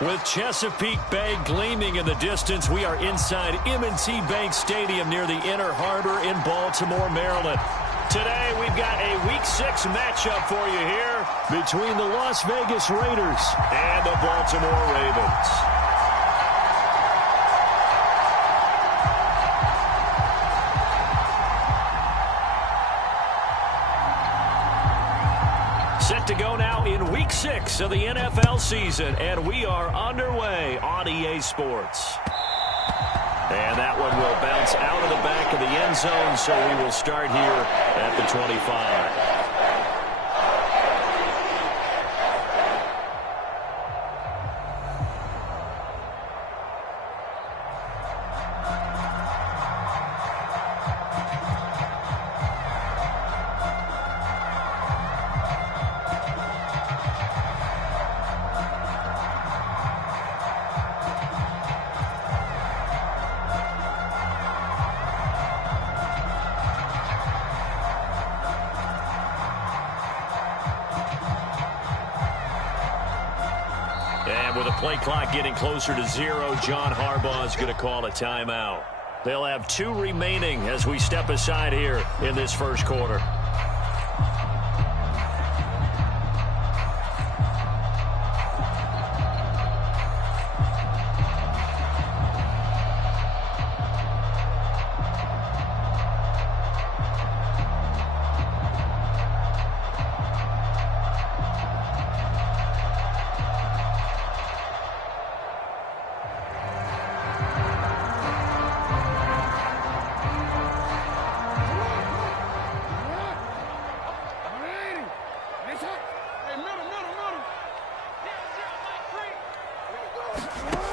With Chesapeake Bay gleaming in the distance, we are inside M&T Bank Stadium near the Inner Harbor in Baltimore, Maryland. Today, we've got a Week 6 matchup for you here between the Las Vegas Raiders and the Baltimore Ravens. Set to go now in Week 6 of the NFL season, and we are underway on EA Sports. And that one will bounce out of the back of the end zone, so we will start here at the 25. And with the play clock getting closer to 0, John Harbaugh is going to call a timeout. They'll have 2 remaining as we step aside here in this first quarter.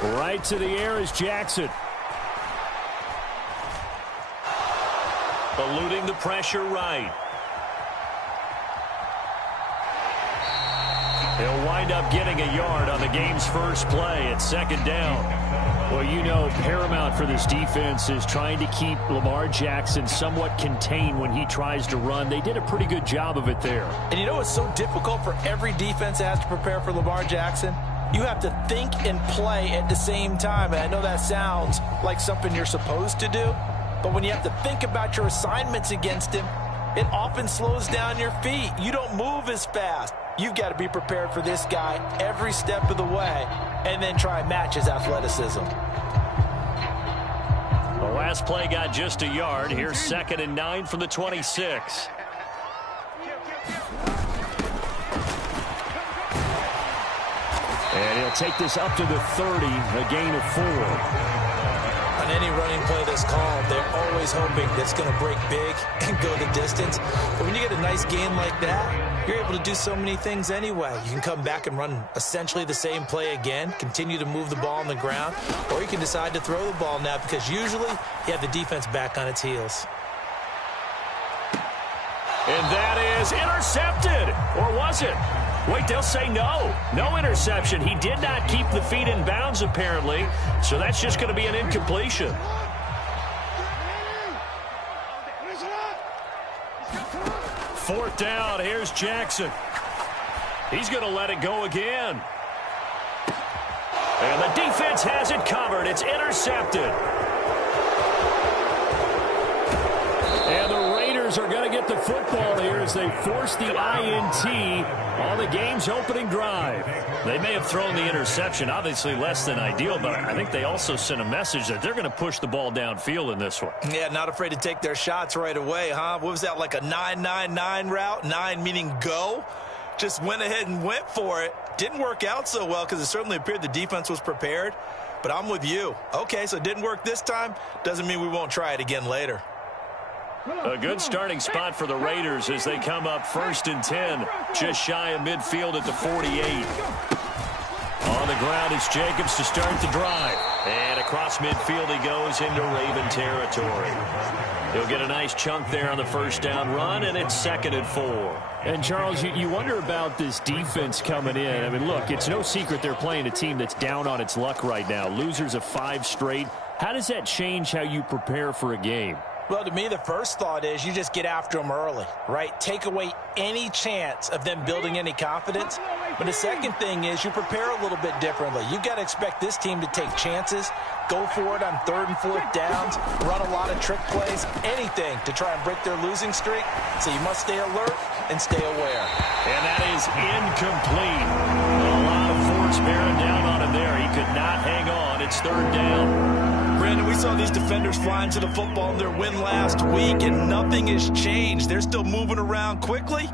Right to the air is Jackson. Eluding the pressure right. He'll wind up getting a yard on the game's first play at second down. Well, you know, paramount for this defense is trying to keep Lamar Jackson somewhat contained when he tries to run. They did a pretty good job of it there. And you know it's so difficult for every defense that has to prepare for Lamar Jackson? You have to think and play at the same time. And I know that sounds like something you're supposed to do, but when you have to think about your assignments against him, it often slows down your feet. You don't move as fast. You've got to be prepared for this guy every step of the way and then try and match his athleticism. The last play got just a yard. Here's 2nd and 9 from the 26. And he'll take this up to the 30, a gain of 4. On any running play that's called, they're always hoping that's going to break big and go the distance. But when you get a nice gain like that, you're able to do so many things anyway. You can come back and run essentially the same play again, continue to move the ball on the ground, or you can decide to throw the ball now because usually you have the defense back on its heels. And that is intercepted. Or was it? Wait, they'll say no. No interception. He did not keep the feet in bounds, apparently. So that's just going to be an incompletion. 4th down. Here's Jackson. He's going to let it go again. And the defense has it covered. It's intercepted. And the Raiders are going to get the football here as they force the INT on the game's opening drive. They may have thrown the interception, obviously less than ideal, but I think they also sent a message that they're going to push the ball downfield in this one. Yeah, not afraid to take their shots right away, huh? What was that, like a 9-9-9 route? 9 meaning go? Just went ahead and went for it. Didn't work out so well because it certainly appeared the defense was prepared, but I'm with you. Okay, so it didn't work this time. Doesn't mean we won't try it again later. A good starting spot for the Raiders as they come up 1st and 10, just shy of midfield at the 48. On the ground is Jacobs to start the drive. And across midfield he goes into Raven territory. He'll get a nice chunk there on the 1st down run, and it's 2nd and 4. And, Charles, you wonder about this defense coming in. I mean, look, it's no secret they're playing a team that's down on its luck right now. Losers of 5 straight. How does that change how you prepare for a game? Well, to me, the first thought is you just get after them early, right? Take away any chance of them building any confidence. But the second thing is you prepare a little bit differently. You've got to expect this team to take chances, go for it on 3rd and 4th downs, run a lot of trick plays, anything to try and break their losing streak. So you must stay alert and stay aware. And that is incomplete. A lot of force bearing down on him there. He could not hang on. It's 3rd down. Brandon, we saw these defenders flying to the football in their win last week, and nothing has changed. They're still moving around quickly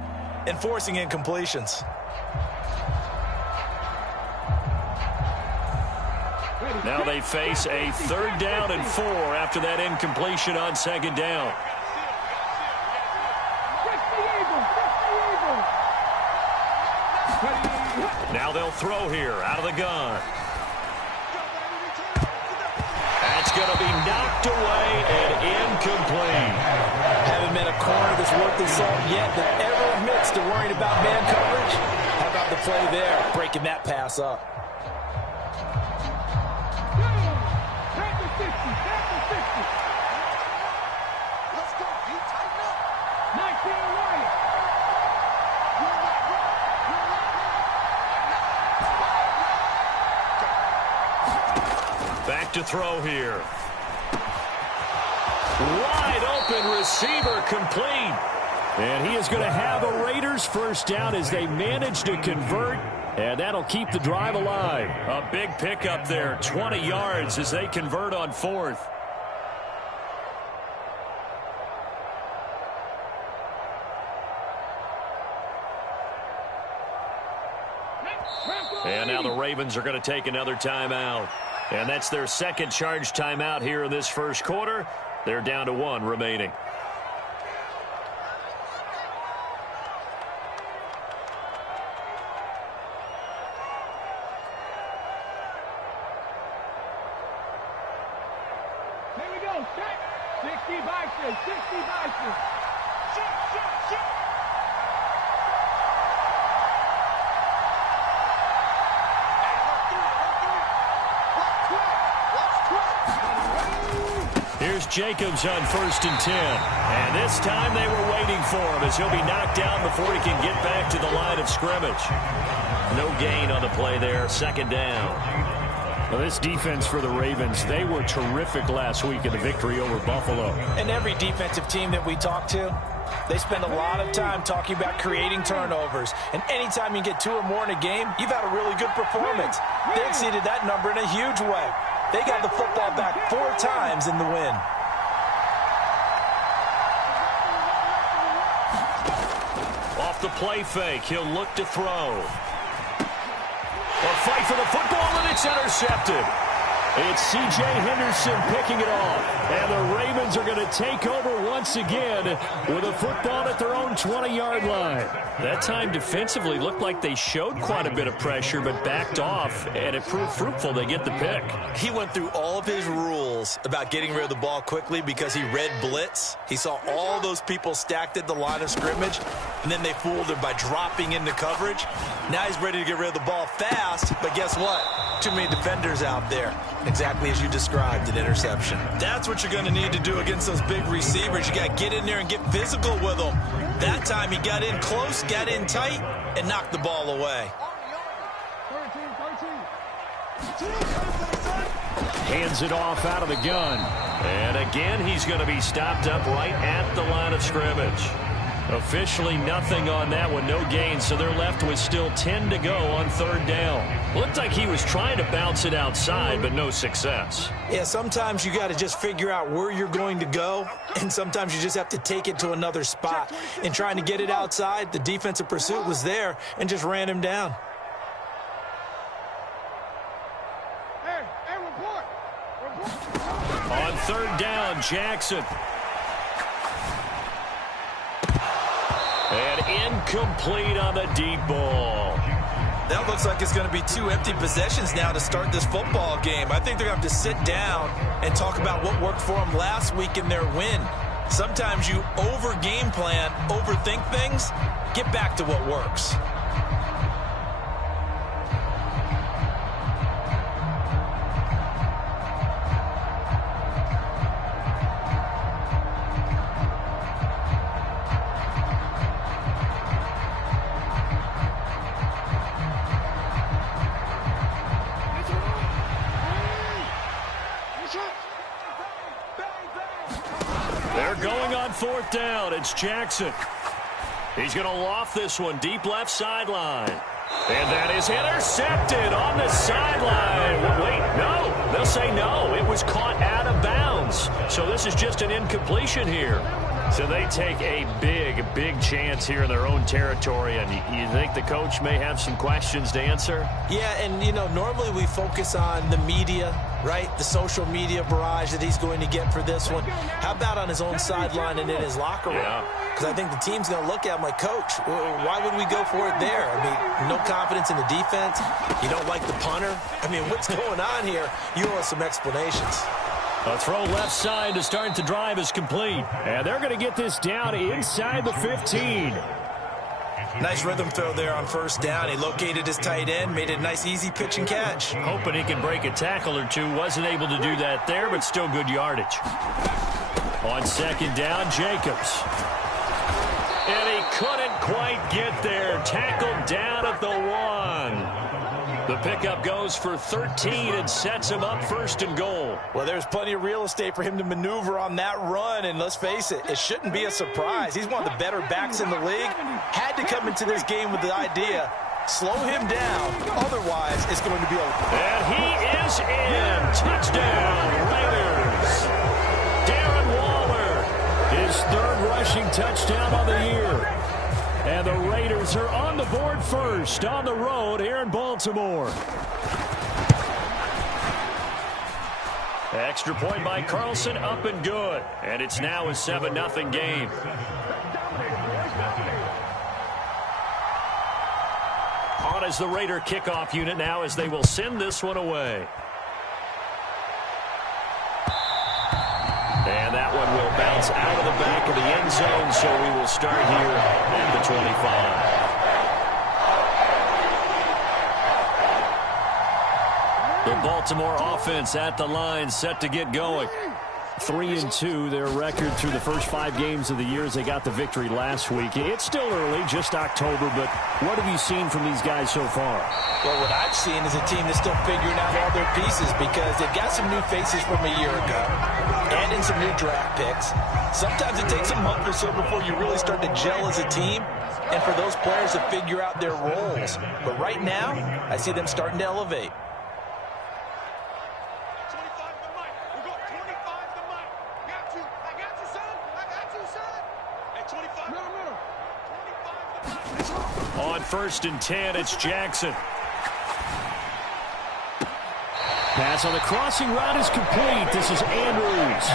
and forcing incompletions. Now they face a 3rd down and 4 after that incompletion on 2nd down. Now they'll throw here out of the gun. That's going to be knocked away and incomplete. Haven't met a corner that's worth the salt yet that ever admits to worrying about man coverage. How about the play there, breaking that pass up? Back to throw here. Wide open receiver complete. And he is going to have a Raiders first down as they manage to convert. And that'll keep the drive alive. A big pickup there, 20 yards as they convert on 4th. And now the Ravens are going to take another timeout. And that's their second charge timeout here in this first quarter. They're down to 1 remaining. Here we go, set. 60 boxes, 60 boxes. Shoot. Here's Jacobs on 1st and 10. And this time they were waiting for him as he'll be knocked down before he can get back to the line of scrimmage. No gain on the play there, 2nd down. Well, this defense for the Ravens, they were terrific last week in the victory over Buffalo. And every defensive team that we talk to, they spend a lot of time talking about creating turnovers. And anytime you get 2 or more in a game, you've had a really good performance. They exceeded that number in a huge way. They got the football back 4 times in the win. Off the play fake, he'll look to throw. A fight for the football, and it's intercepted. It's C.J. Henderson picking it off. And the Ravens are going to take over once again with a football at their own 20-yard line. That time defensively looked like they showed quite a bit of pressure but backed off, and it proved fruitful. They get the pick. He went through all of his rules about getting rid of the ball quickly because he read blitz. He saw all those people stacked at the line of scrimmage, and then they fooled him by dropping into coverage. Now he's ready to get rid of the ball fast, but guess what? Too many defenders out there. Exactly as you described, an interception. That's what you're going to need to do against those big receivers. You got to get in there and get physical with them. That time he got in close, got in tight, and knocked the ball away. Hands it off out of the gun. And again, he's going to be stopped up right at the line of scrimmage. Officially nothing on that one, no gain, so they're left with still 10 to go on 3rd down. Looked like he was trying to bounce it outside, but no success. Yeah, sometimes you got to just figure out where you're going to go, and sometimes you just have to take it to another spot. And trying to get it outside, the defensive pursuit was there and just ran him down. On 3rd down, Jackson. And incomplete on the deep ball. That looks like it's going to be 2 empty possessions now to start this football game. I think they're going to have to sit down and talk about what worked for them last week in their win. Sometimes you over-game plan, overthink things. Get back to what works. 4th down. It's Jackson. He's going to loft this one deep left sideline. And that is intercepted on the sideline. Wait, no. They'll say no. It was caught out of bounds. So this is just an incompletion here. So they take a big chance here in their own territory. And you think the coach may have some questions to answer? Yeah, and, you know, normally we focus on the media, right? The social media barrage that he's going to get for this one. How about on his own sideline and in his locker room? Because I think the team's going to look at him like, Coach, why would we go for it there? I mean, no confidence in the defense. You don't like the punter. I mean, what's going on here? You owe us some explanations. A throw left side to start the drive is complete. And they're going to get this down inside the 15. Nice rhythm throw there on 1st down. He located his tight end, made it a nice easy pitch and catch. Hoping he can break a tackle or two. Wasn't able to do that there, but still good yardage. On 2nd down, Jacobs. And he couldn't quite get there. Tackled down at the 1. The pickup goes for 13 and sets him up 1st and goal. Well, there's plenty of real estate for him to maneuver on that run, and let's face it, it shouldn't be a surprise. He's one of the better backs in the league. Had to come into this game with the idea, slow him down, otherwise it's going to be a... And he is in. Touchdown, Raiders. Darren Waller, his 3rd rushing touchdown on the year. And the Raiders are on the board first on the road here in Baltimore. Extra point by Carlson, up and good. And it's now a 7-0 game. On as the Raider kickoff unit now as they will send this one away. And that one will bounce out of the back of the end zone, so we will start here at the 25. The Baltimore offense at the line, set to get going. 3-2, their record through the first 5 games of the year as they got the victory last week. It's still early, just October, but what have you seen from these guys so far? Well, what I've seen is a team that's still figuring out all their pieces because they've got some new faces from a year ago and in some new draft picks. Sometimes it takes a month or so before you really start to gel as a team and for those players to figure out their roles. But right now, I see them starting to elevate. On 1st and 10, it's Jackson. Pass on the crossing route is complete. This is Andrews.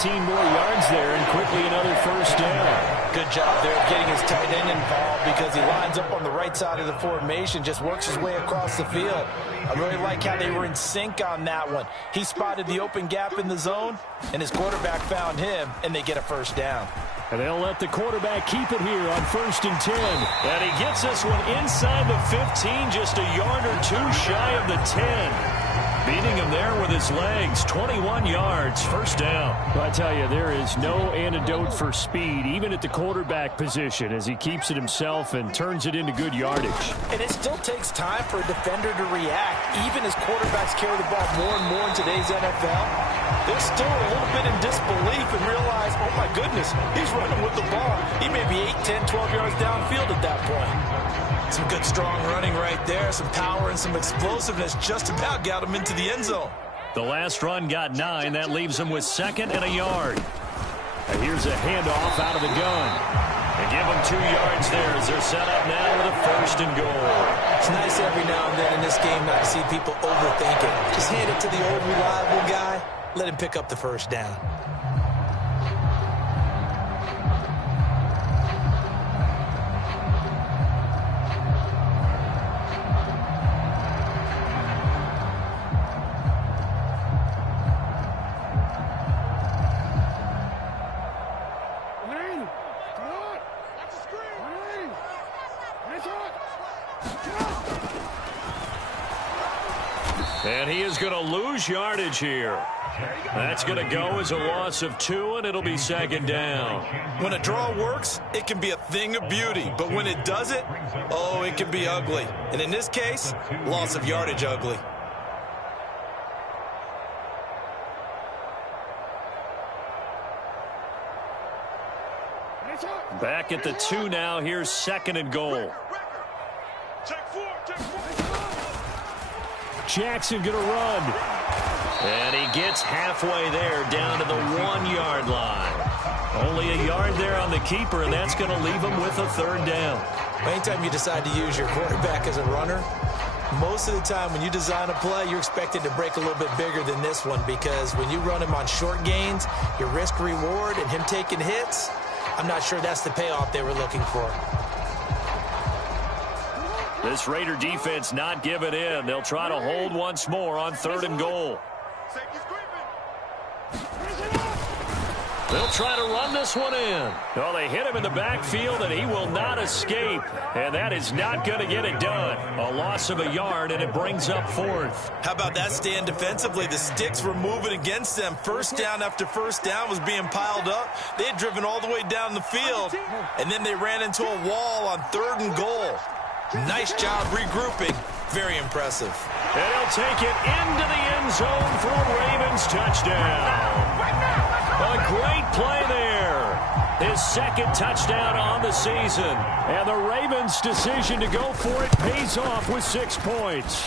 15 more yards there and quickly another 1st down. Good job there of getting his tight end involved because he lines up on the right side of the formation, just works his way across the field. I really like how they were in sync on that one. He spotted the open gap in the zone, and his quarterback found him, and they get a 1st down. And they'll let the quarterback keep it here on 1st and 10. And he gets this one inside the 15, just a yard or 2 shy of the 10. Beating him there with his legs, 21 yards, 1st down. Well, I tell you, there is no antidote for speed, even at the quarterback position, as he keeps it himself and turns it into good yardage. And it still takes time for a defender to react, even as quarterbacks carry the ball more and more in today's NFL. They're still a little bit in disbelief and realize, oh my goodness, he's running with the ball. He may be 8, 10, 12 yards downfield at that point. Some good strong running right there, some power and some explosiveness just about got him into the end zone. The last run got 9. That leaves him with 2nd and a yard. And here's a handoff out of the gun. And give them 2 yards there as they're set up now with a 1st and goal. It's nice every now and then in this game not to see people overthink it. Just hand it to the old reliable guy. Let him pick up the 1st down. And he is going to lose yardage here. That's going to go as a loss of 2, and it'll be 2nd down. When a draw works, it can be a thing of beauty. But when it doesn't, oh, it can be ugly. And in this case, loss of yardage ugly. Back at the 2 now. Here's 2nd and goal. Jackson going to run. And he gets halfway there, down to the 1-yard line. Only a yard there on the keeper, and that's going to leave him with a 3rd down. Anytime you decide to use your quarterback as a runner, most of the time when you design a play, you're expected to break a little bit bigger than this one, because when you run him on short gains, your risk-reward and him taking hits, I'm not sure that's the payoff they were looking for. This Raider defense not giving in. They'll try to hold once more on 3rd and goal. They'll try to run this one in. Well, they hit him in the backfield, and he will not escape. And that is not going to get it done. A loss of a yard, and it brings up 4th. How about that stand defensively? The sticks were moving against them. First down after first down was being piled up. They had driven all the way down the field, and then they ran into a wall on 3rd and goal. Nice job regrouping. Very impressive. And he'll take it into the end zone for a Ravens touchdown. A great play there. His 2nd touchdown on the season. And the Ravens' decision to go for it pays off with 6 points.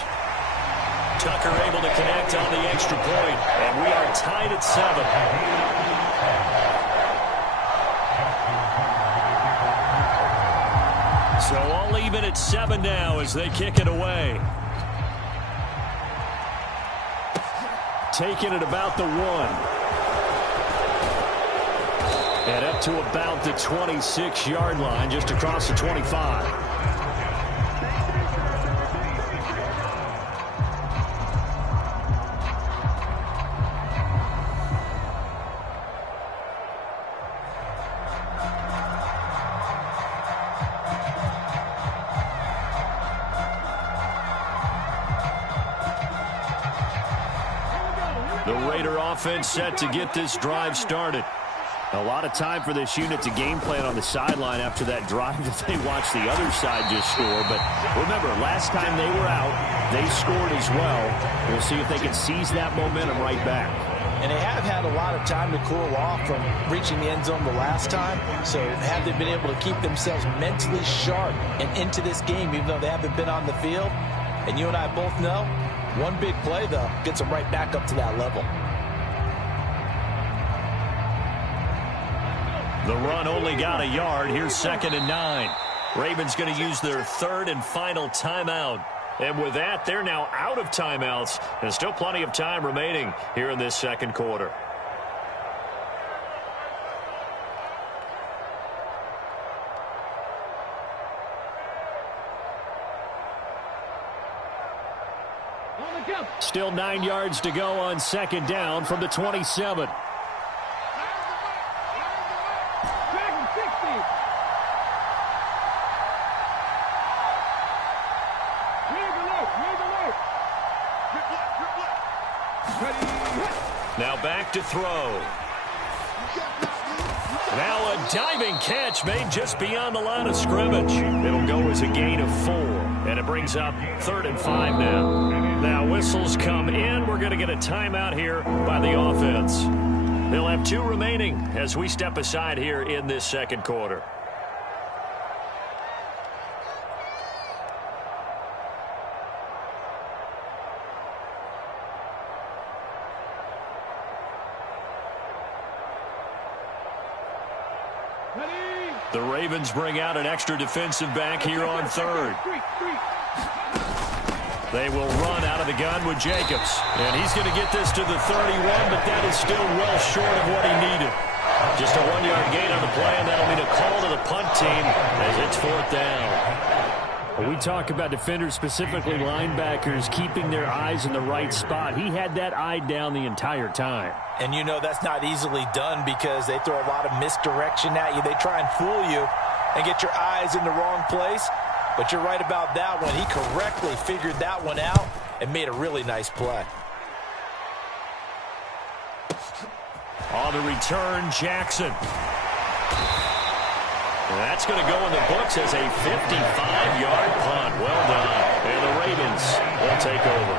Tucker able to connect on the extra point. And we are tied at 7. So all even at 7 now as they kick it away. Taking it about the 1. And up to about the 26-yard line, just across the 25. The Raider offense set to get this drive started. A lot of time for this unit to game plan on the sideline after that drive that they watched the other side just score. But remember, last time they were out, they scored as well. We'll see if they can seize that momentum right back. And they have had a lot of time to cool off from reaching the end zone the last time. So have they been able to keep themselves mentally sharp and into this game, even though they haven't been on the field? And you and I both know, one big play, though, gets them right back up to that level. The run only got a yard. Here's 2nd and 9. Ravens going to use their 3rd and final timeout. And with that, they're now out of timeouts. There's still plenty of time remaining here in this 2nd quarter. Still 9 yards to go on 2nd down from the 27. Now back to throw. Now a diving catch made just beyond the line of scrimmage. It'll go as a gain of 4. And it brings up 3rd and 5 now. Now whistles come in. We're going to get a timeout here by the offense. They'll have 2 remaining as we step aside here in this 2nd quarter. The Ravens bring out an extra defensive back here on 3rd. They will run out of the gun with Jacobs. And he's going to get this to the 31, but that is still well short of what he needed. Just a 1-yard gain on the play, and that'll mean a call to the punt team as it's 4th down. When we talk about defenders, specifically linebackers, keeping their eyes in the right spot, he had that eye down the entire time. And you know that's not easily done because they throw a lot of misdirection at you. They try and fool you and get your eyes in the wrong place. But you're right about that one. He correctly figured that one out and made a really nice play. On the return, Jackson. And that's going to go in the books as a 55-yard punt. Well done. And the Ravens will take over.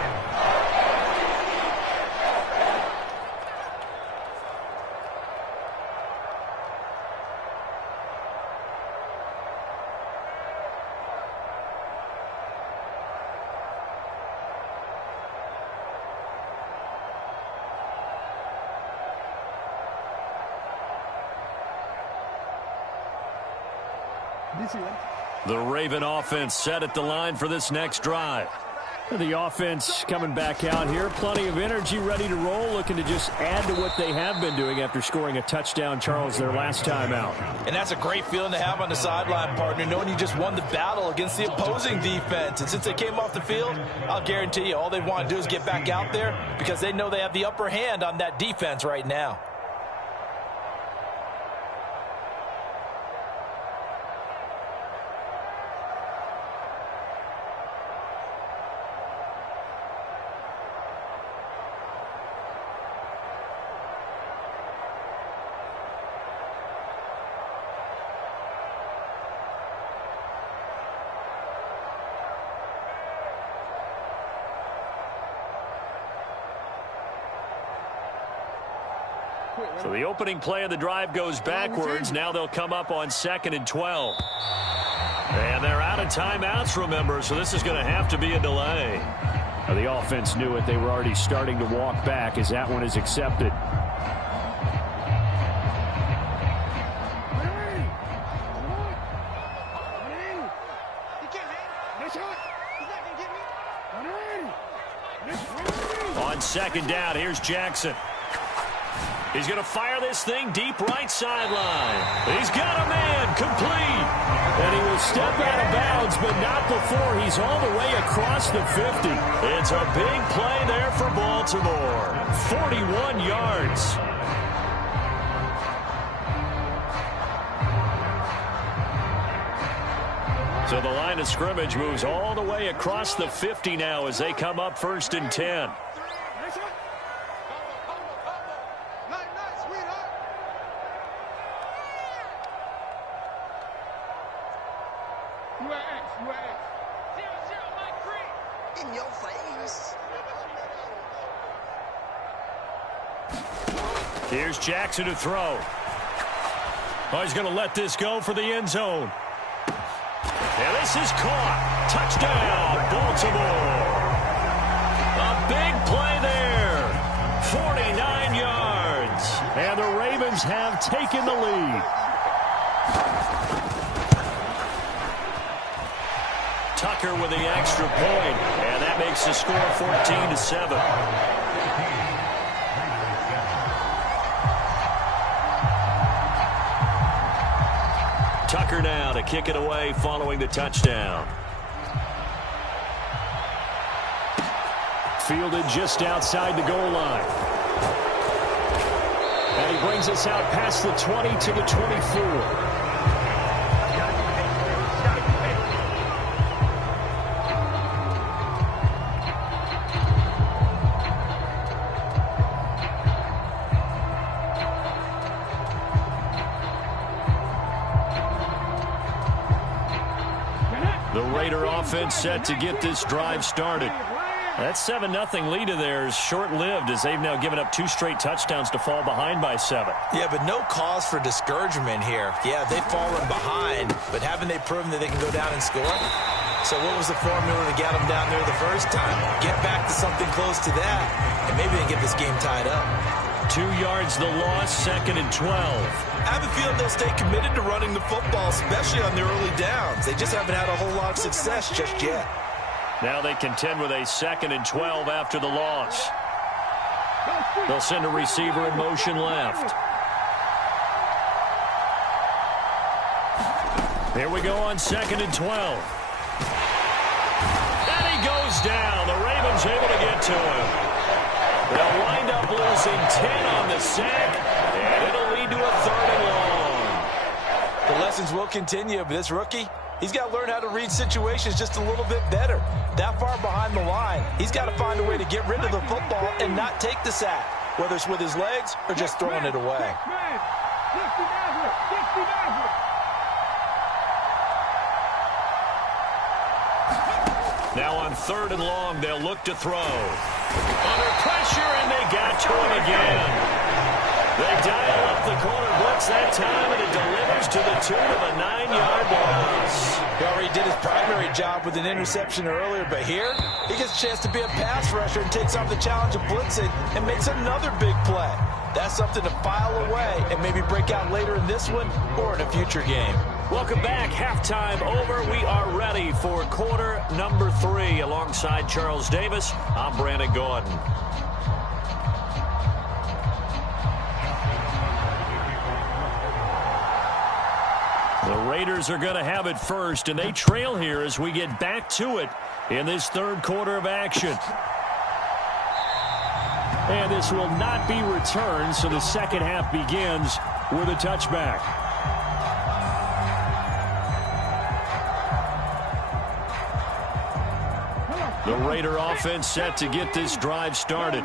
The Raven offense set at the line for this next drive. The offense coming back out here. Plenty of energy, ready to roll, looking to just add to what they have been doing after scoring a touchdown, Charles, their last time out. And that's a great feeling to have on the sideline, partner, knowing you just won the battle against the opposing defense. And since they came off the field, I'll guarantee you all they want to do is get back out there because they know they have the upper hand on that defense right now. So the opening play of the drive goes backwards. Now they'll come up on 2nd and 12. And they're out of timeouts, remember, so this is going to have to be a delay. The offense knew it. They were already starting to walk back as that one is accepted. On 2nd down, here's Jackson. He's going to fire this thing deep right sideline. He's got a man, complete. And he will step out of bounds, but not before he's all the way across the 50. It's a big play there for Baltimore. 41 yards. So the line of scrimmage moves all the way across the 50 now as they come up 1st and 10. Here's Jackson to throw. Oh, he's going to let this go for the end zone. And this is caught. Touchdown, Baltimore. A big play there. 49 yards. And the Ravens have taken the lead. Tucker with the extra point. And that makes the score 14-7. Tucker now to kick it away following the touchdown. Fielded just outside the goal line. And he brings us out past the 20 to the 24. Offense set to get this drive started. That 7-0 lead of theirs short-lived as they've now given up 2 straight touchdowns to fall behind by 7. Yeah, but no cause for discouragement here. Yeah, they've fallen behind, but haven't they proven that they can go down and score? So what was the formula to get them down there the first time? Get back to something close to that, and maybe they can get this game tied up. 2 yards the loss, 2nd and 12. I have a feeling they'll stay committed to running the football, especially on their early downs. They just haven't had a whole lot of success just yet. Now they contend with a 2nd and 12 after the loss. They'll send a receiver in motion left. Here we go on 2nd and 12. And he goes down. The Ravens able to get to him. They'll wind up losing 10 on the sack, and it'll lead to a 3rd and long. The lessons will continue, but this rookie, he's got to learn how to read situations just a little bit better. That far behind the line, he's got to find a way to get rid of the football and not take the sack, whether it's with his legs or just throwing it away. Now on 3rd and long, they'll look to throw. Under pressure, and they got to him again. They dial up the corner blitz that time, and it delivers to the tune of a 9-yard loss. He already did his primary job with an interception earlier, but here he gets a chance to be a pass rusher and takes on the challenge of blitzing and makes another big play. That's something to file away and maybe break out later in this one or in a future game. Welcome back. Halftime over. We are ready for quarter number 3. Alongside Charles Davis, I'm Brandon Gordon. The Raiders are going to have it first, and they trail here as we get back to it in this third quarter of action. And this will not be returned, so the second half begins with a touchback. The Raider offense set to get this drive started.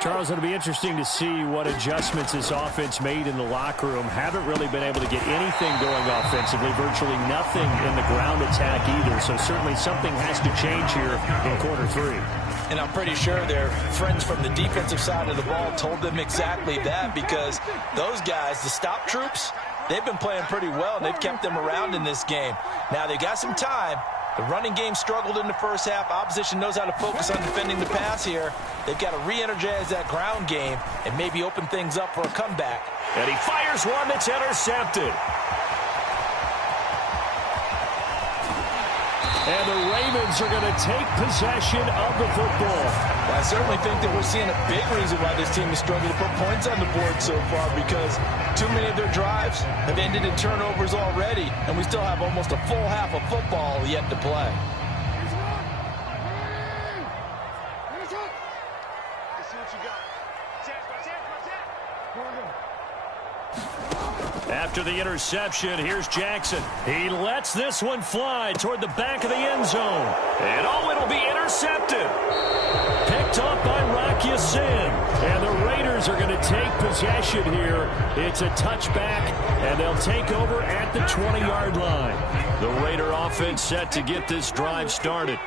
Charles, it'll be interesting to see what adjustments this offense made in the locker room. Haven't really been able to get anything going offensively, virtually nothing in the ground attack either. So certainly something has to change here in quarter 3. And I'm pretty sure their friends from the defensive side of the ball told them exactly that, because those guys, the stop troops, they've been playing pretty well, and they've kept them around in this game. Now, they got some time. The running game struggled in the first half. Opposition knows how to focus on defending the pass here. They've got to re-energize that ground game and maybe open things up for a comeback. And he fires one that's intercepted. And the Ravens are going to take possession of the football. Well, I certainly think that we're seeing a big reason why this team is struggling to put points on the board so far, because too many of their drives have ended in turnovers already, and we still have almost a full half of football yet to play. After the interception, here's Jackson. He lets this one fly toward the back of the end zone. And it'll be intercepted. Picked up by Rocky Sin. And the Raiders are going to take possession here. It's a touchback, and they'll take over at the 20-yard line. The Raider offense set to get this drive started.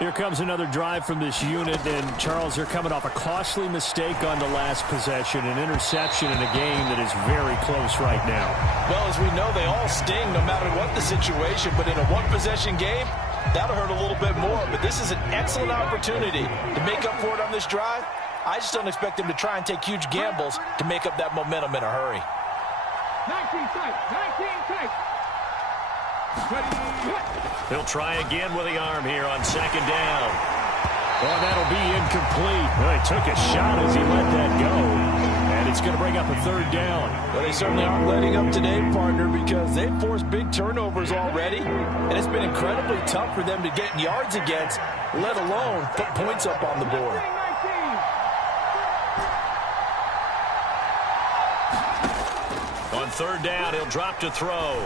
Here comes another drive from this unit, and Charles, they're coming off a costly mistake on the last possession, an interception in a game that is very close right now. Well, as we know, they all sting no matter what the situation, but in a one-possession game, that'll hurt a little bit more. But this is an excellent opportunity to make up for it on this drive. I just don't expect them to try and take huge gambles to make up that momentum in a hurry. 19 tight, 19 tight. He'll try again with the arm here on second down. Oh, that'll be incomplete. Well, he took a shot as he let that go. And it's going to bring up a third down. Well, they certainly aren't letting up today, partner, because they've forced big turnovers already. And it's been incredibly tough for them to get yards against, let alone put points up on the board. On third down, he'll drop to throw.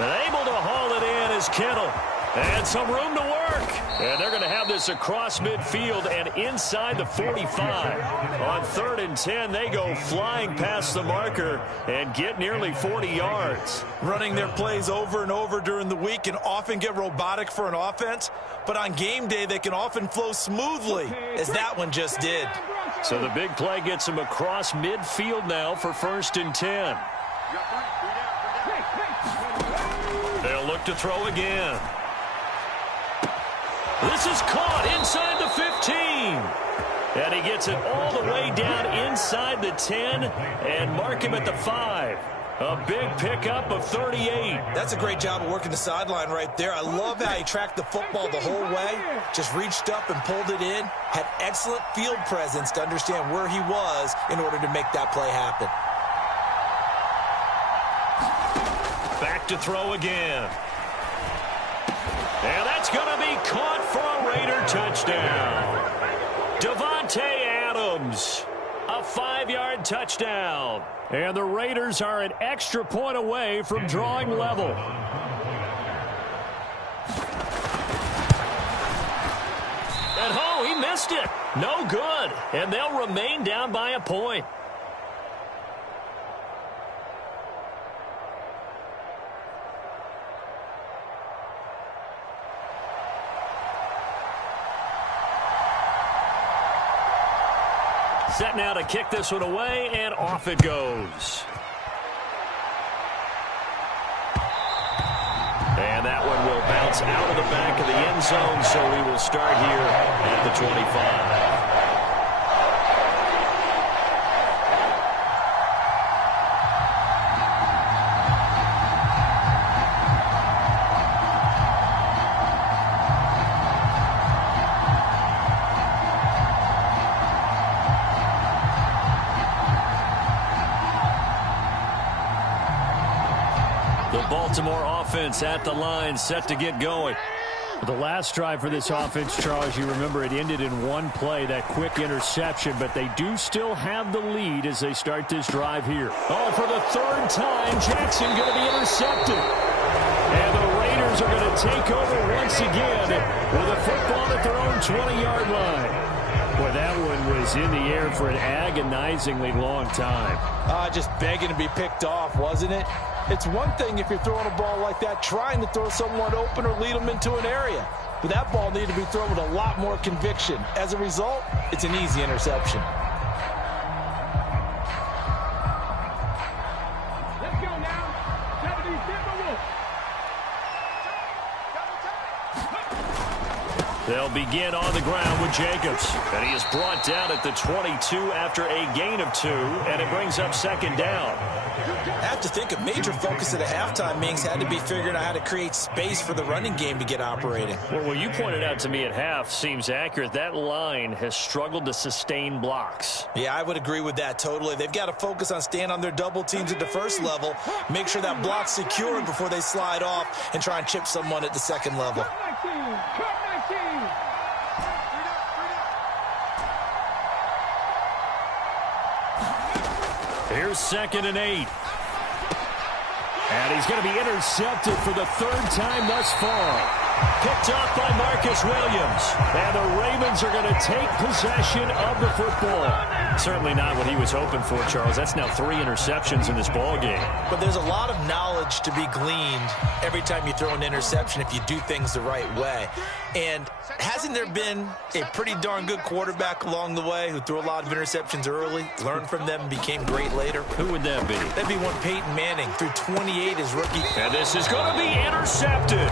And able to haul it in is Kittle. And some room to work. And they're going to have this across midfield and inside the 45. On 3rd and 10, they go flying past the marker and get nearly 40 yards. Running their plays over and over during the week can often get robotic for an offense, but on game day they can often flow smoothly, as that one just did. So the big play gets them across midfield now for 1st and 10. They'll look to throw again. This is caught inside the 15. And he gets it all the way down inside the 10 and mark him at the 5. A big pickup of 38. That's a great job of working the sideline right there. I love how he tracked the football the whole way. Just reached up and pulled it in. Had excellent field presence to understand where he was in order to make that play happen. Back to throw again. And that's going to be caught for a Raider touchdown. Davante Adams, a 5-yard touchdown. And the Raiders are an extra point away from drawing level. And he missed it. No good. And they'll remain down by a point. Set now to kick this one away, and off it goes. And that one will bounce out of the back of the end zone, so we will start here at the 25. Baltimore offense at the line, set to get going. The last drive for this offense, Charles, you remember it ended in one play, that quick interception, but they do still have the lead as they start this drive here. Oh, for the third time, Jackson going to be intercepted. And the Raiders are going to take over once again with a football at their own 20-yard line. Boy, that one was in the air for an agonizingly long time. Just begging to be picked off, wasn't it? It's one thing if you're throwing a ball like that, trying to throw someone open or lead them into an area. But that ball needed to be thrown with a lot more conviction. As a result, it's an easy interception. Let's go now. 70 Timberwolves. They'll begin on the ground with Jacobs. And he is brought down at the 22 after a gain of 2, and it brings up second down. I have to think a major focus at the halftime meetings had to be figuring out how to create space for the running game to get operating. Well, what you pointed out to me at half seems accurate. That line has struggled to sustain blocks. Yeah, I would agree with that totally. They've got to focus on staying on their double teams at the first level, make sure that block's secured before they slide off and try and chip someone at the second level. Here's 2nd and 8. And he's going to be intercepted for the third time thus far. Picked up by Marcus Williams. And the Ravens are going to take possession of the football. Certainly not what he was hoping for, Charles. That's now 3 interceptions in this ball game. But there's a lot of knowledge to be gleaned every time you throw an interception if you do things the right way. And hasn't there been a pretty darn good quarterback along the way who threw a lot of interceptions early, learned from them, and became great later? Who would that be? That'd be one Peyton Manning, threw 28 his rookie. And this is going to be intercepted.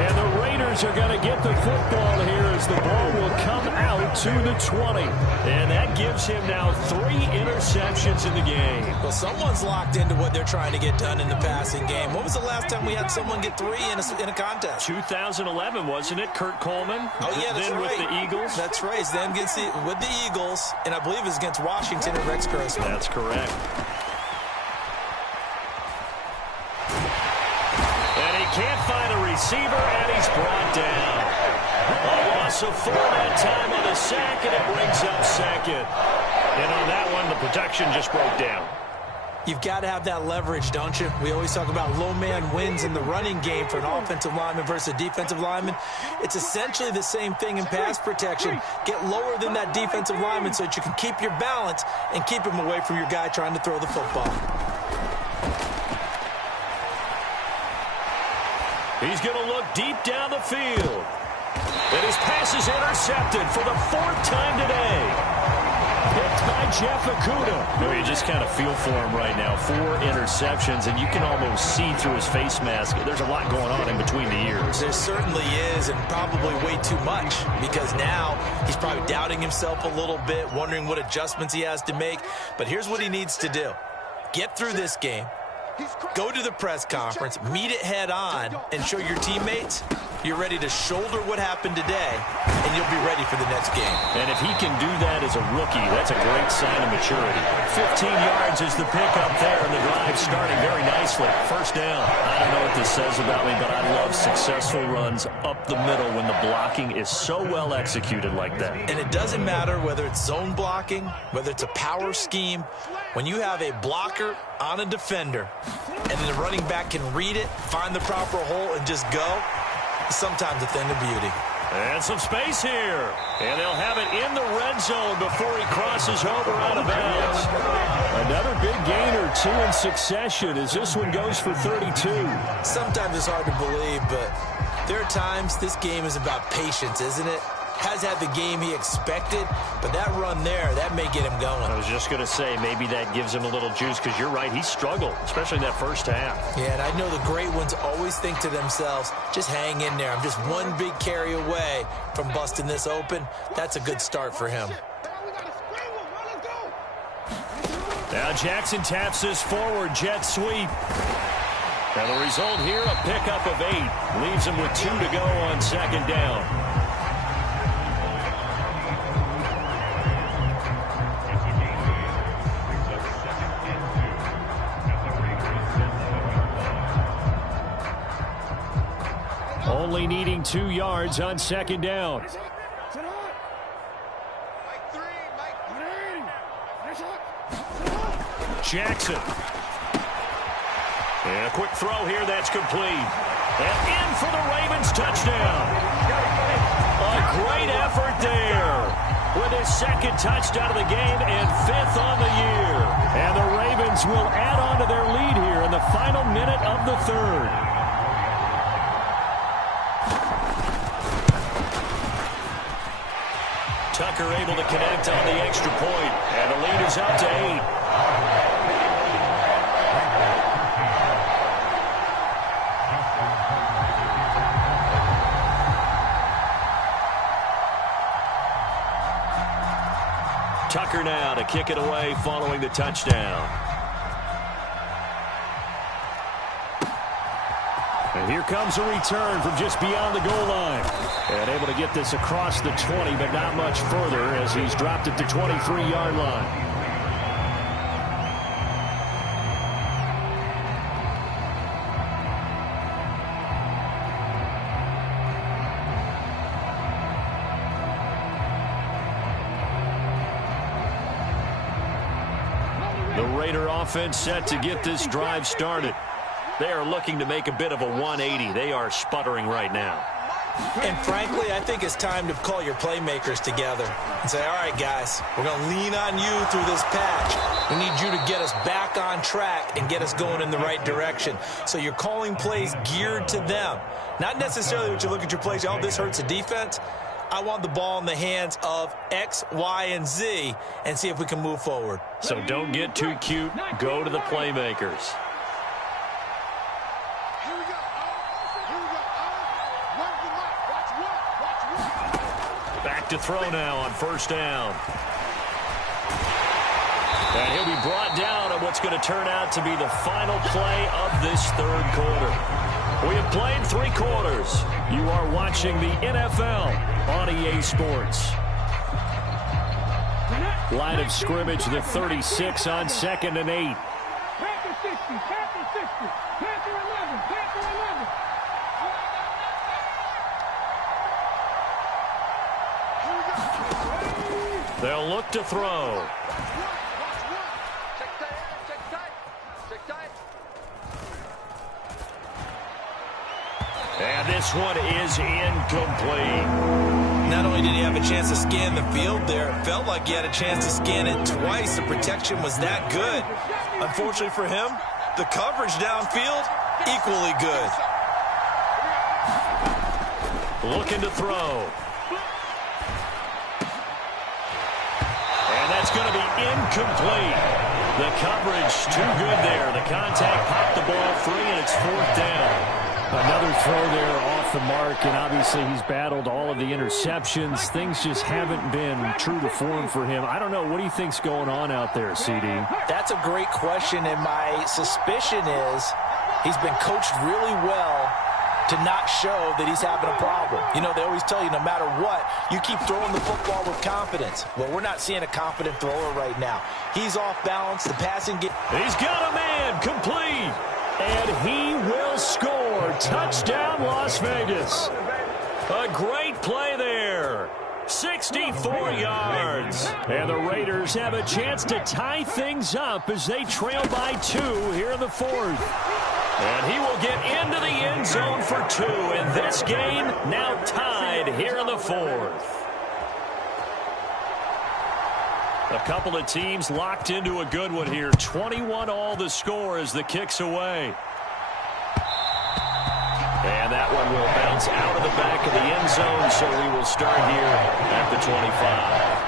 And the Raiders are going to get the football here as the ball will come out to the 20. And that gives him now 3 interceptions in the game. Well, someone's locked into what they're trying to get done in the passing game. When was the last time we had someone get 3 in a contest? 2011, wasn't it? Kurt Coleman. Oh, yeah, that's then right. With the Eagles. That's right. Then with the Eagles, and I believe it was against Washington and Rex Grossman. That's correct. Can't find a receiver, and he's brought down. A loss of 4 that time on the sack, and it brings up 2nd. And on that one, the protection just broke down. You've got to have that leverage, don't you? We always talk about low man wins in the running game for an offensive lineman versus a defensive lineman. It's essentially the same thing in pass protection. Get lower than that defensive lineman so that you can keep your balance and keep him away from your guy trying to throw the football. He's going to look deep down the field. And his pass is intercepted for the 4th time today. Picked by Jeff Okudah. You just kind of feel for him right now. 4 interceptions, and you can almost see through his face mask. There's a lot going on in between the ears. There certainly is, and probably way too much, because now he's probably doubting himself a little bit, wondering what adjustments he has to make. But here's what he needs to do. Get through this game. Go to the press conference, meet it head on, and show your teammates you're ready to shoulder what happened today, and you'll be ready for the next game. And if he can do that as a rookie, that's a great sign of maturity. 15 yards is the pickup there, and the drive starting very nicely. First down. I don't know what this says about me, but I love successful runs up the middle when the blocking is so well executed like that. And it doesn't matter whether it's zone blocking, whether it's a power scheme. When you have a blocker on a defender, and then the running back can read it, find the proper hole, and just go, sometimes a thing of beauty. And some space here. And they'll have it in the red zone before he crosses over out of bounds. Another big gain or 2 in succession as this one goes for 32. Sometimes it's hard to believe, but there are times this game is about patience, isn't it? has had the game he expected, but that run there, that may get him going. I was just going to say, maybe that gives him a little juice, because you're right, he struggled, especially in that first half. Yeah, and I know the great ones always think to themselves, just hang in there. I'm just one big carry away from busting this open. That's a good start for him. Now Jackson taps this forward, jet sweep. And the result here, a pickup of 8. Leaves him with 2 to go on second down. Only needing 2 yards on second down. Jackson. And a quick throw here, that's complete. And in for the Ravens touchdown. A great effort there with his second touchdown of the game and 5th on the year. And the Ravens will add on to their lead here in the final minute of the 3rd. Tucker able to connect on the extra point. And the lead is up to 8. Tucker now to kick it away following the touchdown. And here comes a return from just beyond the goal line. And able to get this across the 20, but not much further as he's dropped it to 23-yard line. The Raider offense set to get this drive started. They are looking to make a bit of a 180. They are sputtering right now. And frankly, I think it's time to call your playmakers together and say, all right, guys, we're going to lean on you through this patch. We need you to get us back on track and get us going in the right direction. So you're calling plays geared to them. Not necessarily what you look at your plays, oh, this hurts the defense. I want the ball in the hands of X, Y, and Z and see if we can move forward. So don't get too cute. Go to the playmakers. Back to throw now on first down. And he'll be brought down on what's going to turn out to be the final play of this 3rd quarter. We have played 3 quarters. You are watching the NFL on EA Sports. Line of scrimmage, the 36 on 2nd and 8. Panther 60, Panther 60, Panther 11, Panther 11. They'll look to throw. And this one is incomplete. Not only did he have a chance to scan the field there, it felt like he had a chance to scan it twice. The protection was that good. Unfortunately for him, the coverage downfield, equally good. Looking to throw. And that's going to be incomplete. The coverage too good there. The contact popped the ball free, and it's 4th down. Another throw there off the mark, and obviously he's battled all of the interceptions. Things just haven't been true to form for him. I don't know. What do you think's going on out there, CD? That's a great question, and my suspicion is he's been coached really well to not show that he's having a problem. You know, they always tell you no matter what, you keep throwing the football with confidence. Well, we're not seeing a confident thrower right now. He's off balance. The passing game. He's got a man complete. And he will score. Touchdown, Las Vegas. A great play there. 64 yards. And the Raiders have a chance to tie things up as they trail by 2 here in the 4th. And he will get into the end zone for 2. And this game now tied here in the 4th. A couple of teams locked into a good one here. 21-all the score as the kick's away. And that one will bounce bounce out of the back of the end zone, so we will start here at the 25.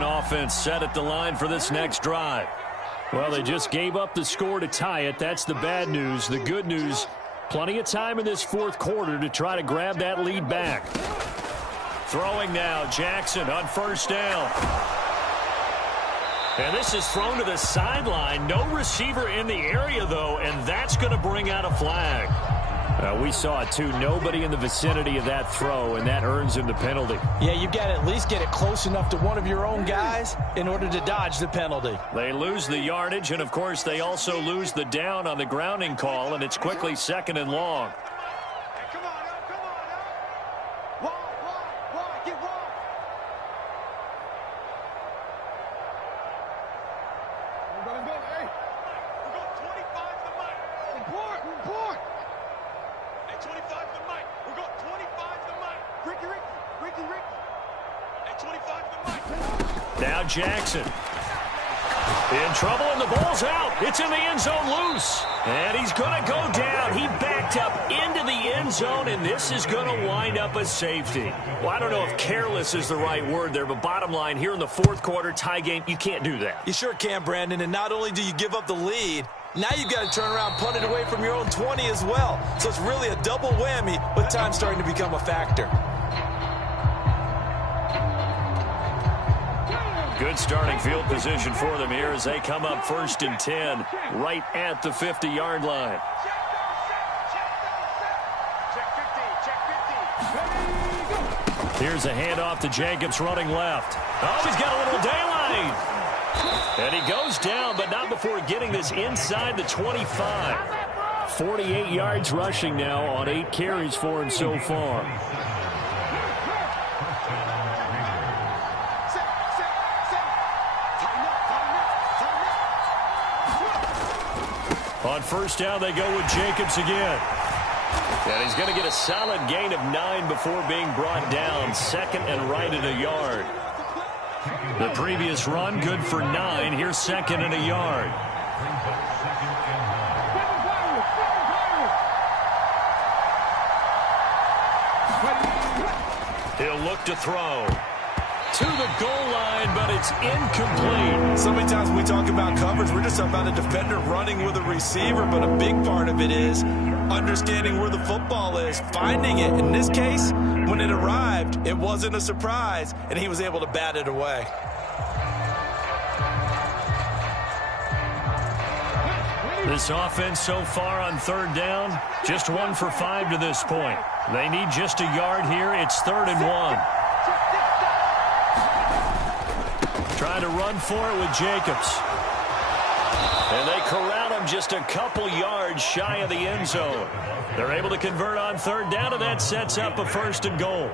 Offense set at the line for this next drive. Well, they just gave up the score to tie it. That's the bad news. The good news, plenty of time in this fourth quarter to try to grab that lead back. Throwing now, Jackson on first down. And this is thrown to the sideline. No receiver in the area, though, and that's going to bring out a flag. We saw it, too. Nobody in the vicinity of that throw, and that earns him the penalty. Yeah, you've got to at least get it close enough to one of your own guys in order to dodge the penalty. They lose the yardage, and, of course, they also lose the down on the grounding call, and it's quickly 2nd and long. Now Jackson in trouble, and the ball's out. It's in the end zone loose, and he's going to go down. He backed up into the end zone, and this is going to wind up a safety. Well, I don't know if careless is the right word there, but bottom line, here in the fourth quarter tie game, you can't do that. You sure can, Brandon, and not only do you give up the lead, now you've got to turn around, punt it away from your own 20 as well. So it's really a double whammy with time starting to become a factor. Good starting field position for them here as they come up 1st and 10 right at the 50-yard line. Here's a handoff to Jacobs running left. Oh, he's got a little daylight. And he goes down, but not before getting this inside the 25. 48 yards rushing now on 8 carries for him so far. On first down, they go with Jacobs again. And he's going to get a solid gain of 9 before being brought down. 2nd and right at a yard. The previous run, good for 9. Here's 2nd and a yard. He'll look to throw. To the goal line, but it's incomplete. So many times when we talk about coverage, we're just about a defender running with a receiver, but a big part of it is understanding where the football is, finding it. In this case, when it arrived, it wasn't a surprise, and he was able to bat it away. This offense so far on 3rd down, just 1 for 5 to this point. They need just a yard here. It's 3rd and 1. Trying to run for it with Jacobs. And they corral him just a couple yards shy of the end zone. They're able to convert on 3rd down, and that sets up a 1st and goal.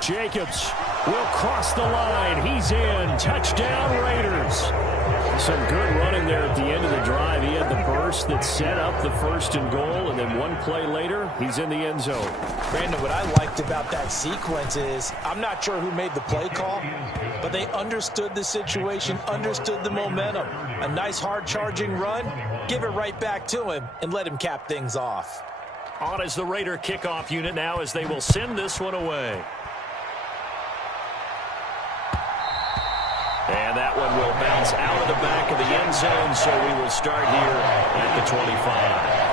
Jacobs will cross the line. He's in. Touchdown, Raiders. Some good running there at the end of the drive. He had the burst that set up the 1st and goal, and then 1 play later, he's in the end zone. Brandon, what I liked about that sequence is I'm not sure who made the play call, but they understood the situation, understood the momentum. A nice hard-charging run, give it right back to him, and let him cap things off. On is the Raider kickoff unit now as they will send this one away. And that one will bounce out of the back of the end zone, so we will start here at the 25.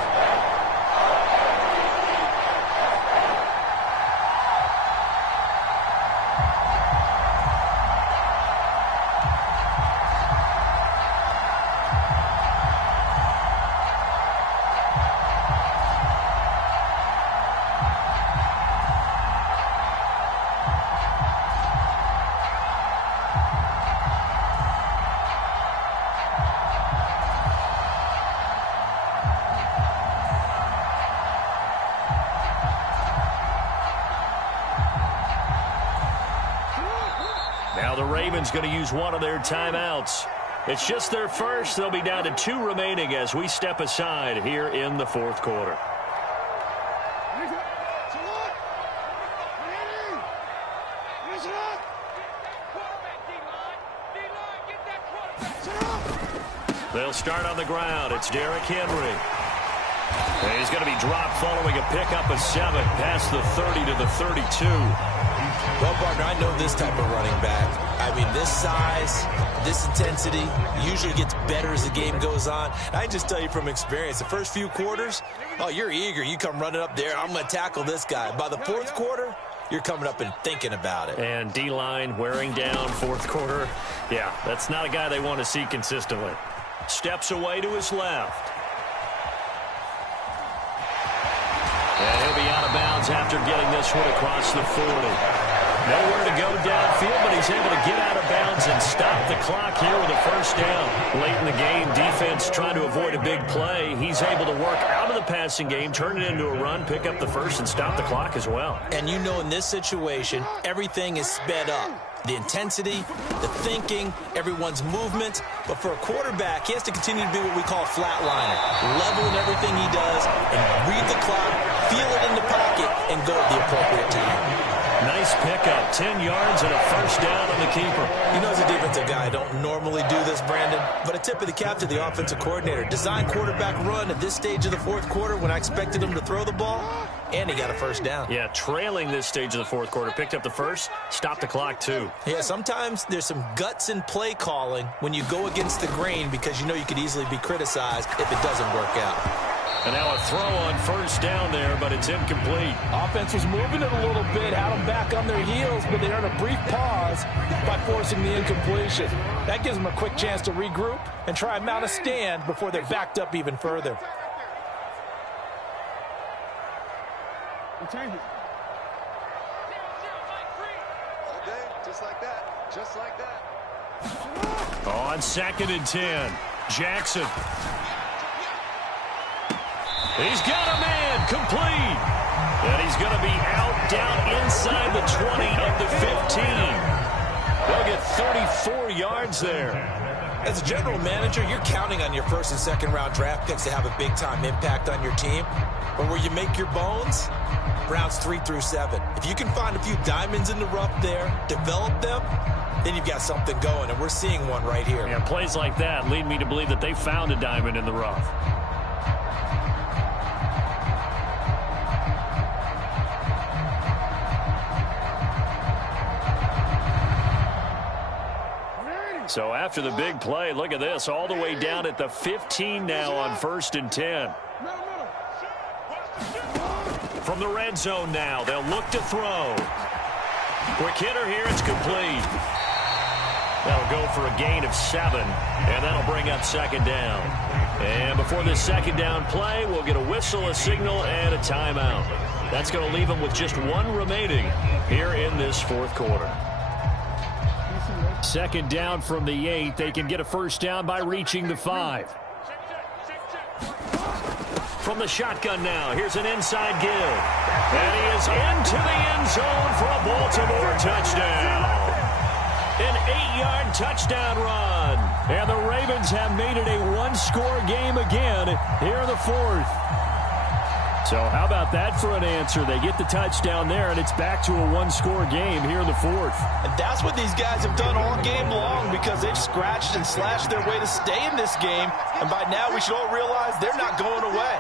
Now the Ravens going to use one of their timeouts. It's just their first. They'll be down to 2 remaining as we step aside here in the fourth quarter. They'll start on the ground. It's Derrick Henry. And he's going to be dropped following a pickup of 7 past the 30 to the 32. Well, partner, I know this type of running back. I mean, this size, this intensity usually gets better as the game goes on. I just tell you from experience, the first few quarters, oh, you're eager. You come running up there, I'm going to tackle this guy. By the fourth quarter, you're coming up and thinking about it. And D-line wearing down fourth quarter. Yeah, that's not a guy they want to see consistently. Steps away to his left. And he'll be out of bounds after getting this one across the 40. Nowhere to go downfield, but he's able to get out of bounds and stop the clock here with a first down. Late in the game, defense trying to avoid a big play. He's able to work out of the passing game, turn it into a run, pick up the first, and stop the clock as well. And you know in this situation, everything is sped up. The intensity, the thinking, everyone's movement. But for a quarterback, he has to continue to be what we call a flatliner. Level in everything he does and read the clock, feel it in the pocket, and go at the appropriate time. Nice pickup, 10 yards and a first down on the keeper. You know, as a defensive guy, I don't normally do this, Brandon, but a tip of the cap to the offensive coordinator. Design quarterback run at this stage of the fourth quarter when I expected him to throw the ball, and he got a first down. Yeah, trailing this stage of the fourth quarter. Picked up the first, stopped the clock too. Yeah, sometimes there's some guts in play calling when you go against the grain because you know you could easily be criticized if it doesn't work out. And now a throw on first down there, but it's incomplete. Offense was moving it a little bit, had them back on their heels, but they earned a brief pause by forcing the incompletion. That gives them a quick chance to regroup and try and mount a stand before they're backed up even further. Change it. All day, just like that. Just like that. On 2nd and 10, Jackson. He's got a man, complete. And he's going to be out down inside the 20 of the 15. They'll get 34 yards there. As a general manager, you're counting on your first and second round draft picks to have a big-time impact on your team. But where you make your bones, rounds 3 through 7. If you can find a few diamonds in the rough there, develop them, then you've got something going, and we're seeing one right here. Yeah, plays like that lead me to believe that they found a diamond in the rough. So after the big play, look at this, all the way down at the 15 now on 1st and 10. From the red zone now, they'll look to throw. Quick hitter here, it's complete. That'll go for a gain of 7, and that'll bring up 2nd down. And before this 2nd down play, we'll get a whistle, a signal, and a timeout. That's going to leave them with just 1 remaining here in this 4th quarter. 2nd down from the 8. They can get a first down by reaching the 5. From the shotgun now, here's an inside give. And he is into the end zone for a Baltimore touchdown. An 8-yard touchdown run. And the Ravens have made it a 1-score game again here in the 4th. So how about that for an answer? They get the touchdown there, and it's back to a 1-score game here in the 4th. And that's what these guys have done all game long because they've scratched and slashed their way to stay in this game. And by now, we should all realize they're not going away.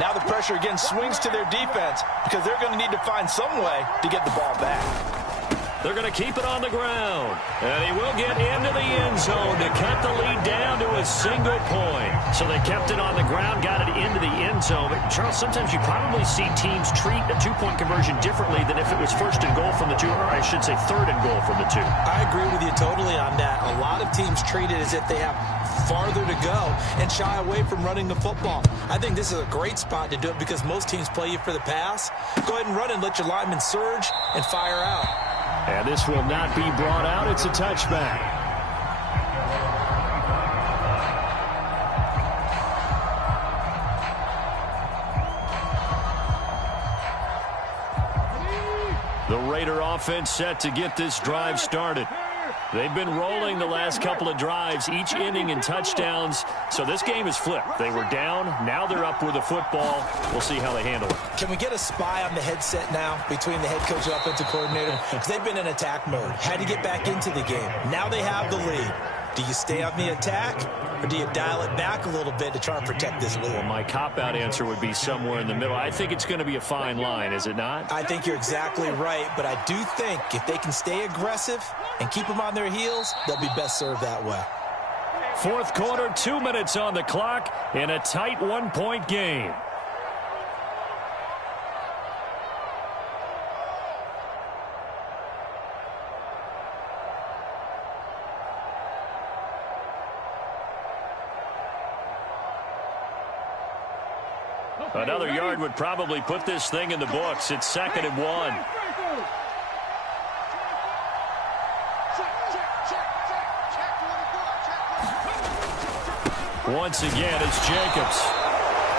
Now the pressure again swings to their defense because they're going to need to find some way to get the ball back. They're going to keep it on the ground. And he will get into the end zone to cut the lead down to a single point. So they kept it on the ground, got it into the end zone. But, Charles, sometimes you probably see teams treat a 2-point conversion differently than if it was 1st and goal from the 2, or I should say 3rd and goal from the 2. I agree with you totally on that. A lot of teams treat it as if they have farther to go and shy away from running the football. I think this is a great spot to do it because most teams play you for the pass. Go ahead and run and let your linemen surge and fire out. And this will not be brought out. It's a touchback. The Raider offense set to get this drive started. They've been rolling the last couple of drives, each inning in touchdowns. So this game is flipped. They were down. Now they're up with the football. We'll see how they handle it. Can we get a spy on the headset now between the head coach and offensive coordinator? Because they've been in attack mode. Had to get back into the game. Now they have the lead. Do you stay on the attack, or do you dial it back a little bit to try and protect this lead? Well, my cop-out answer would be somewhere in the middle. I think it's going to be a fine line, is it not? I think you're exactly right, but I do think if they can stay aggressive and keep them on their heels, they'll be best served that way. Fourth quarter, 2 minutes on the clock in a tight one-point game. Another yard would probably put this thing in the books. It's 2nd and 1. Once again, it's Jacobs.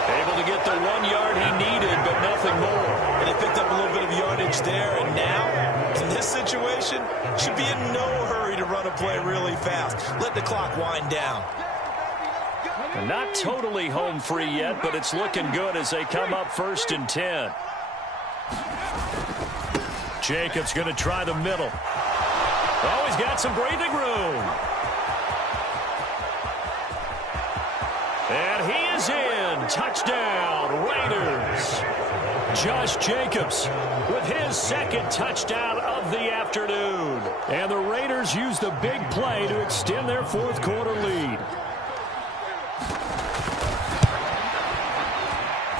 Able to get the 1 yard he needed, but nothing more. And he picked up a little bit of yardage there, and now, in this situation, should be in no hurry to run a play really fast. Let the clock wind down. Not totally home free yet, but it's looking good as they come up 1st and 10. Jacobs going to try the middle. Oh, he's got some breathing room. And he is in. Touchdown, Raiders. Josh Jacobs with his 2nd touchdown of the afternoon. And the Raiders use the big play to extend their 4th quarter lead.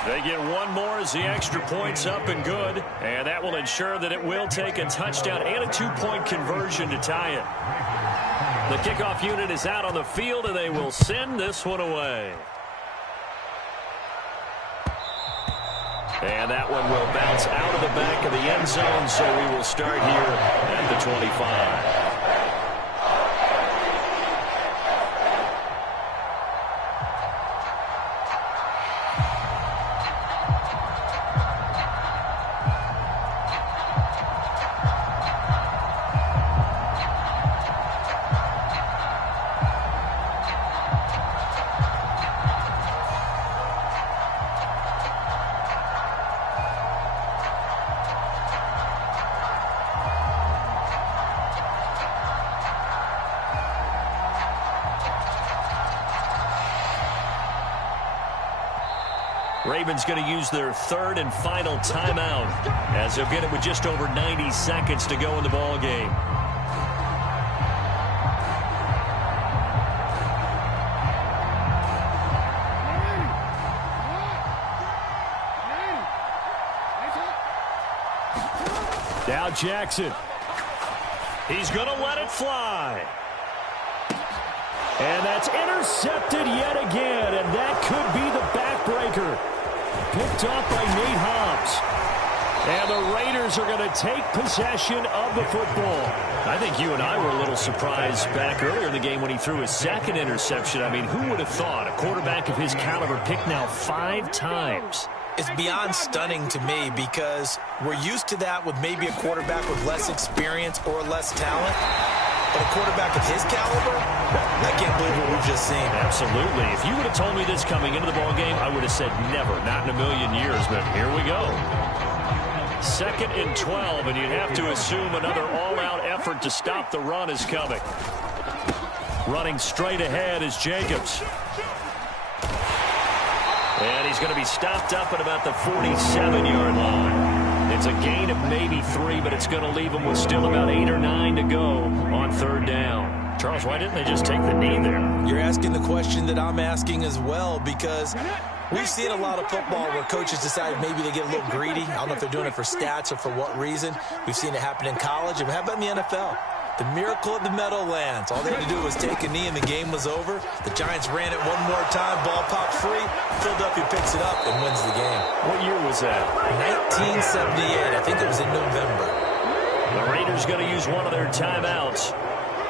They get one more as the extra point's up and good. And that will ensure that it will take a touchdown and a 2-point conversion to tie it. The kickoff unit is out on the field, and they will send this one away. And that one will bounce out of the back of the end zone, so we will start here at the 25. Ravens going to use their 3rd and final timeout as they'll get it with just over 90 seconds to go in the ball game. Now Jackson. He's going to let it fly. And that's intercepted yet again, and that could be the backbreaker. Picked off by Nate Hobbs. And the Raiders are going to take possession of the football. I think you and I were a little surprised back earlier in the game when he threw his 2nd interception. I mean, who would have thought a quarterback of his caliber picked now 5 times? It's beyond stunning to me because we're used to that with maybe a quarterback with less experience or less talent. But a quarterback of his caliber, I can't believe what we've just seen. Absolutely. If you would have told me this coming into the ballgame, I would have said never, not in a million years. But here we go. 2nd and 12, and you'd have to assume another all-out effort to stop the run is coming. Running straight ahead is Jacobs. And he's going to be stopped up at about the 47-yard line. It's a gain of maybe 3, but it's going to leave them with still about 8 or 9 to go on 3rd down. Charles, why didn't they just take the knee there? You're asking the question that I'm asking as well, because we've seen a lot of football where coaches decide maybe they get a little greedy. I don't know if they're doing it for stats or for what reason. We've seen it happen in college. And how about in the NFL? The miracle of the Meadowlands. All they had to do was take a knee and the game was over. The Giants ran it one more time. Ball popped free. Philadelphia picks it up and wins the game. What year was that? 1978. I think it was in November. The Raiders going to use one of their timeouts.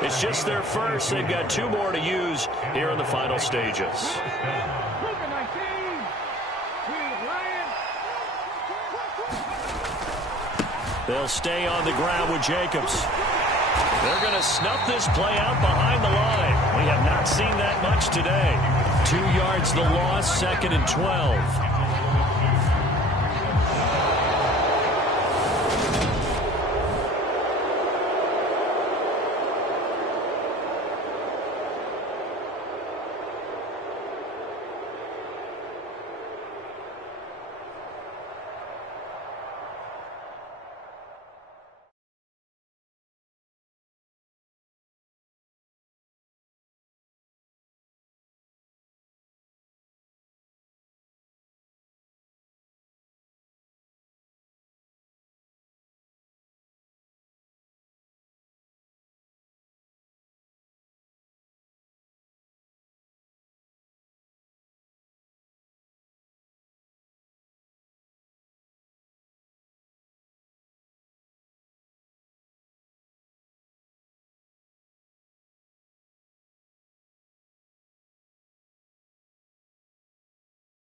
It's just their first. They've got 2 more to use here in the final stages. They'll stay on the ground with Jacobs. They're going to snuff this play out behind the line. We have not seen that much today. 2 yards the loss, 2nd and 12.